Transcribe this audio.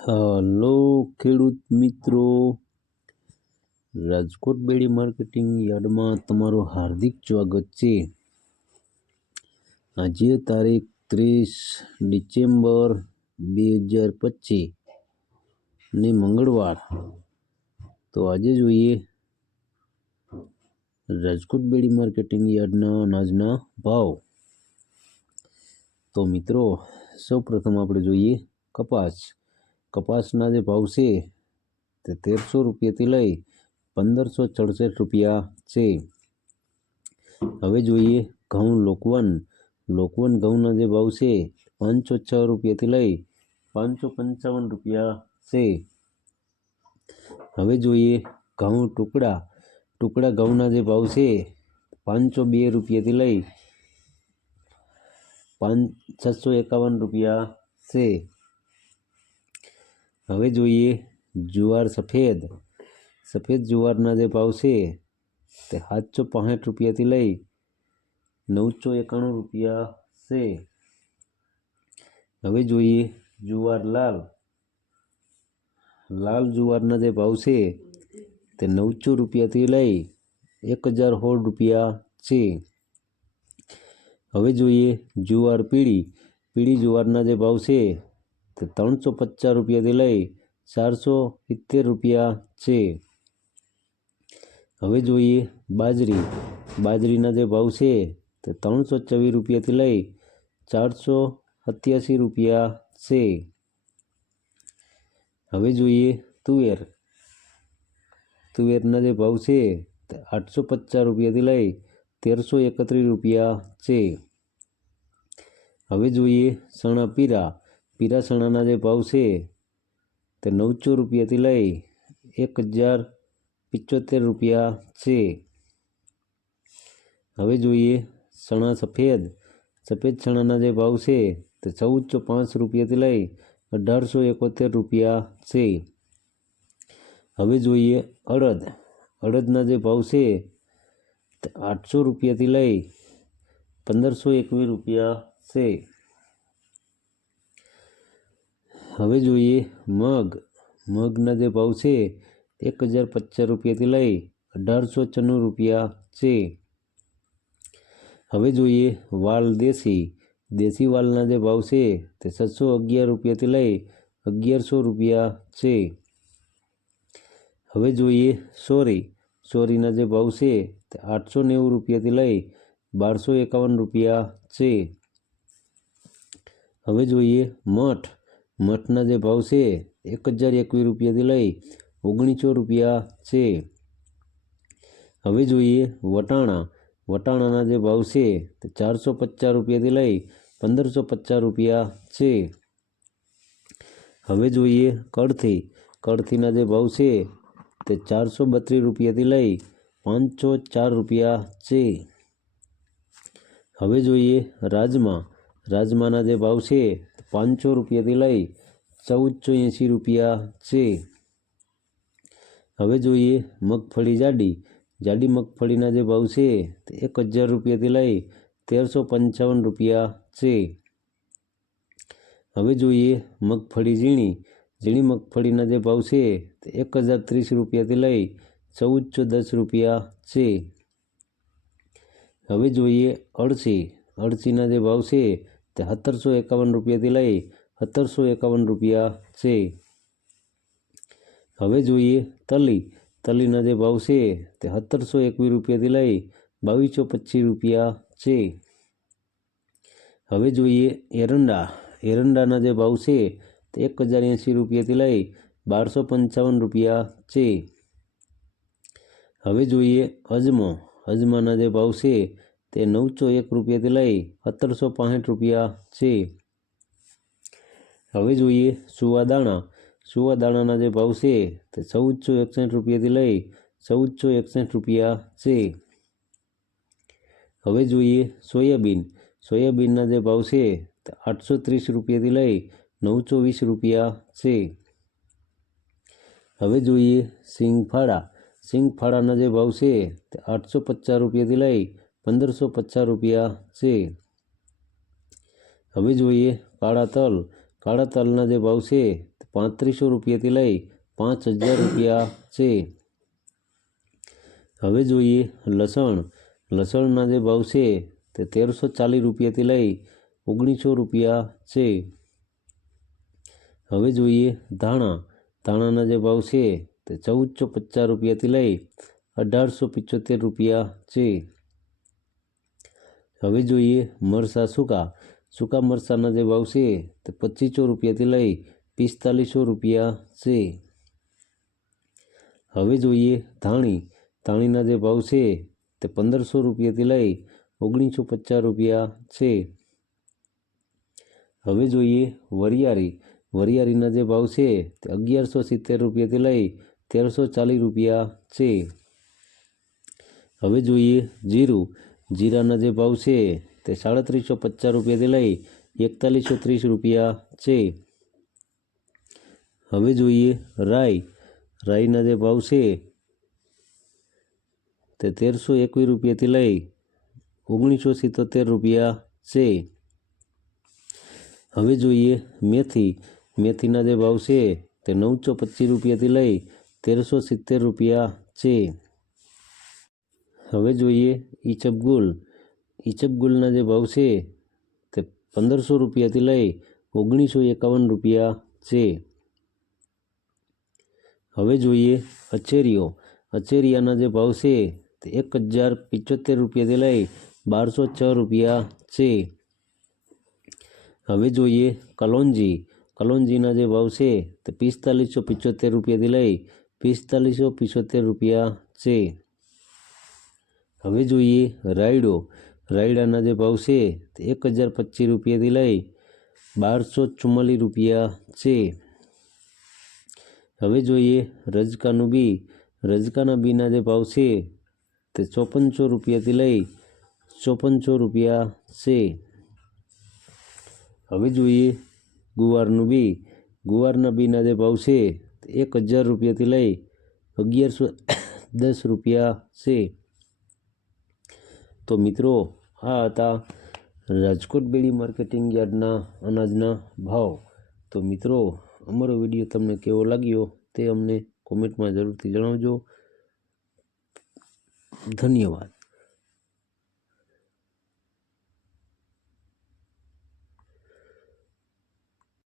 Hello ખેડૂત મિત્રો, રાજકોટ બેડી marketing યાર્ડમાં તમારું હાર્દિક સ્વાગત છે। આજે તારીખ 30 ડિસેમ્બર 2025 ને મંગળવાર। તો આજે જોઈએ રાજકોટ બેડી માર્કેટિંગ યાર્ડના અનાજના ભાવ। તો મિત્રો, સૌપ્રથમ આપણે જોઈએ કપાસના જે ભાવ છે તે 1300 રૂપિયાથી લઈ 1566 રૂપિયા છે। હવે જોઈએ ઘઉં લોકવન ઘઉંના જે ભાવ છે 506 રૂપિયાથી લઈ 555 રૂપિયા છે। હવે જોઈએ ઘઉં ટુકડા ઘઉંના જે ભાવ છે 502 રૂપિયાથી લઈ 651 રૂપિયા છે। હવે જોઈએ જુવાર સફેદ જુવારના જે ભાવ છે તે 765 રૂપિયાથી લઈ 991 રૂપિયા છે। હવે જોઈએ જુવાર લાલ જુવારના જે ભાવ છે તે 900 રૂપિયાથી લઈ 1016 રૂપિયા છે। હવે જોઈએ જુવાર પીળી જુવારના જે ભાવ છે તે 350 રૂપિયાથી લઈ 470 રૂપિયા છે। હવે જોઈએ બાજરીના જે ભાવ છે તે 324 રૂપિયાથી લઈ 487 રૂપિયા છે। હવે જોઈએ તુવેરના જે ભાવ છે તે 850 રૂપિયાથી લઈ 1331 રૂપિયા છે। હવે જોઈએ ચણા પીળા ચણાના જે ભાવ છે તે 900 રૂપિયાથી લઈ 1075 રૂપિયા છે। હવે જોઈએ ચણા સફેદ ચણાના જે ભાવ છે તે 1405 રૂપિયાથી લઈ 1871 રૂપિયા છે। હવે જોઈએ અડદના જે ભાવ છે તે 800 રૂપિયાથી લઈ 1521 રૂપિયા છે। હવે જોઈએ મગના જે ભાવ છે 1050 રૂપિયાથી લઈ 1894 રૂપિયા છે। હવે જોઈએ વાલ દેશી વાલના જે ભાવ છે તે 611 રૂપિયાથી લઈ 1100 રૂપિયા છે। હવે જોઈએ સોરીના જે ભાવ છે તે 890 રૂપિયાથી લઈ 1251 રૂપિયા છે। હવે જોઈએ મઠના જે ભાવ છે 1021 રૂપિયાથી લઈ 1900 રૂપિયા છે। હવે જોઈએ વટાણાના જે ભાવ છે તે 450 રૂપિયાથી લઈ 1550 રૂપિયા છે। હવે જોઈએ કળથીના જે ભાવ છે તે 432 રૂપિયાથી લઈ 504 રૂપિયા છે। હવે જોઈએ રાજમાના જે ભાવ છે 500 રૂપિયાથી લઈ 1480 રૂપિયા છે। હવે જોઈએ મગફળી જાડી મગફળીના જે ભાવ છે તે 1000 રૂપિયાથી લઈ 1355 રૂપિયા છે। હવે જોઈએ મગફળી ઝીણી મગફળીના જે ભાવ છે તે 1030 રૂપિયાથી લઈ 1410 રૂપિયા છે। હવે જોઈએ અળસીના જે ભાવ છે તે 1751 રૂપિયાથી લઈ 1751 રૂપિયા છે। હવે જોઈએ તલીના જે ભાવ છે તે 1721 રૂપિયાથી લઈ 2225 રૂપિયા છે। હવે જોઈએ એરંડાના જે ભાવ છે તે 1080 રૂપિયાથી લઈ 1255 રૂપિયા છે। હવે જોઈએ અજમાના જે ભાવ છે તે 901 રૂપિયાથી લઈ 1765 રૂપિયા છે। હવે જોઈએ સુવાદાણાના જે ભાવ છે તે 1461 રૂપિયાથી લઈ 1461 રૂપિયા છે। હવે જોઈએ સોયાબીનના જે ભાવ છે તે 830 રૂપિયાથી લઈ 920 રૂપિયા છે। હવે જોઈએ સિંગફાળાના જે ભાવ છે તે 850 રૂપિયાથી લઈ 1550 રૂપિયા છે। હવે જોઈએ કાળા તલના જે ભાવ છે 3500 રૂપિયાથી લઈ 5000 રૂપિયા છે। હવે જોઈએ લસણ। લસણના જે ભાવ છે તે 1340 રૂપિયાથી લઈ 1900 રૂપિયા છે। હવે જોઈએ ધાણા। ધાણાના જે ભાવ છે તે 1450 રૂપિયાથી લઈ 1875 રૂપિયા છે। હવે જોઈએ મરચાં સૂકા। સૂકા મરચાંના જે ભાવ છે તે 2500 રૂપિયાથી લઈ 4500 રૂપિયા છે। હવે જોઈએ ધાણી। ધાણીના જે ભાવ છે તે 1500 રૂપિયાથી લઈ 1950 રૂપિયા છે। હવે જોઈએ વરિયાળી। વરિયાળીના જે ભાવ છે તે 1170 રૂપિયાથી લઈ 1340 રૂપિયા છે। હવે જોઈએ જીરું। જીરાના જે ભાવ છે તે 3750 રૂપિયાથી લઈ 4130 રૂપિયા છે। હવે જોઈએ રાઈ। રાઈના જે ભાવ છે તે 1321 રૂપિયાથી લઈ 1977 રૂપિયા છે। હવે જોઈએ મેથી। મેથીના જે ભાવ છે તે 925 રૂપિયાથી લઈ 1370 રૂપિયા છે। હવે જોઈએ ઈસબગુલ। ઈસબગુલના જે ભાવ છે તે 1500 રૂપિયાથી લઈ 1951 રૂપિયા છે। હવે જોઈએ અચેરીઓ। અચેરિયાના જે ભાવ છે તે 1075 રૂપિયાથી લઈ 1206 રૂપિયા છે। હવે જોઈએ કલોંજી। કલોંજીના જે ભાવ છે તે 4575 રૂપિયાથી લઈ 4575 રૂપિયા છે। હવે જોઈએ રાયડો। રાયડાના જે ભાવ છે તે 1025 રૂપિયાથી લઈ 1244 રૂપિયા છે। હવે જોઈએ રજકાનું બી। રજકાના બીના જે ભાવ છે તે 5400 રૂપિયાથી લઈ 5400 રૂપિયા છે। હવે જોઈએ ગુવારનું બી। ગુવારના બીના જે ભાવ છે તે 1000 રૂપિયાથી લઈ 1110 રૂપિયા છે। તો મિત્રો આ હતા રાજકોટ બેડી માર્કેટિંગ યાર્ડના અનાજના ભાવ। તો મિત્રો અમારો વિડીયો તમને કેવો લાગ્યો તે અમને કોમેન્ટમાં જરૂરથી જણાવજો। ધન્યવાદ।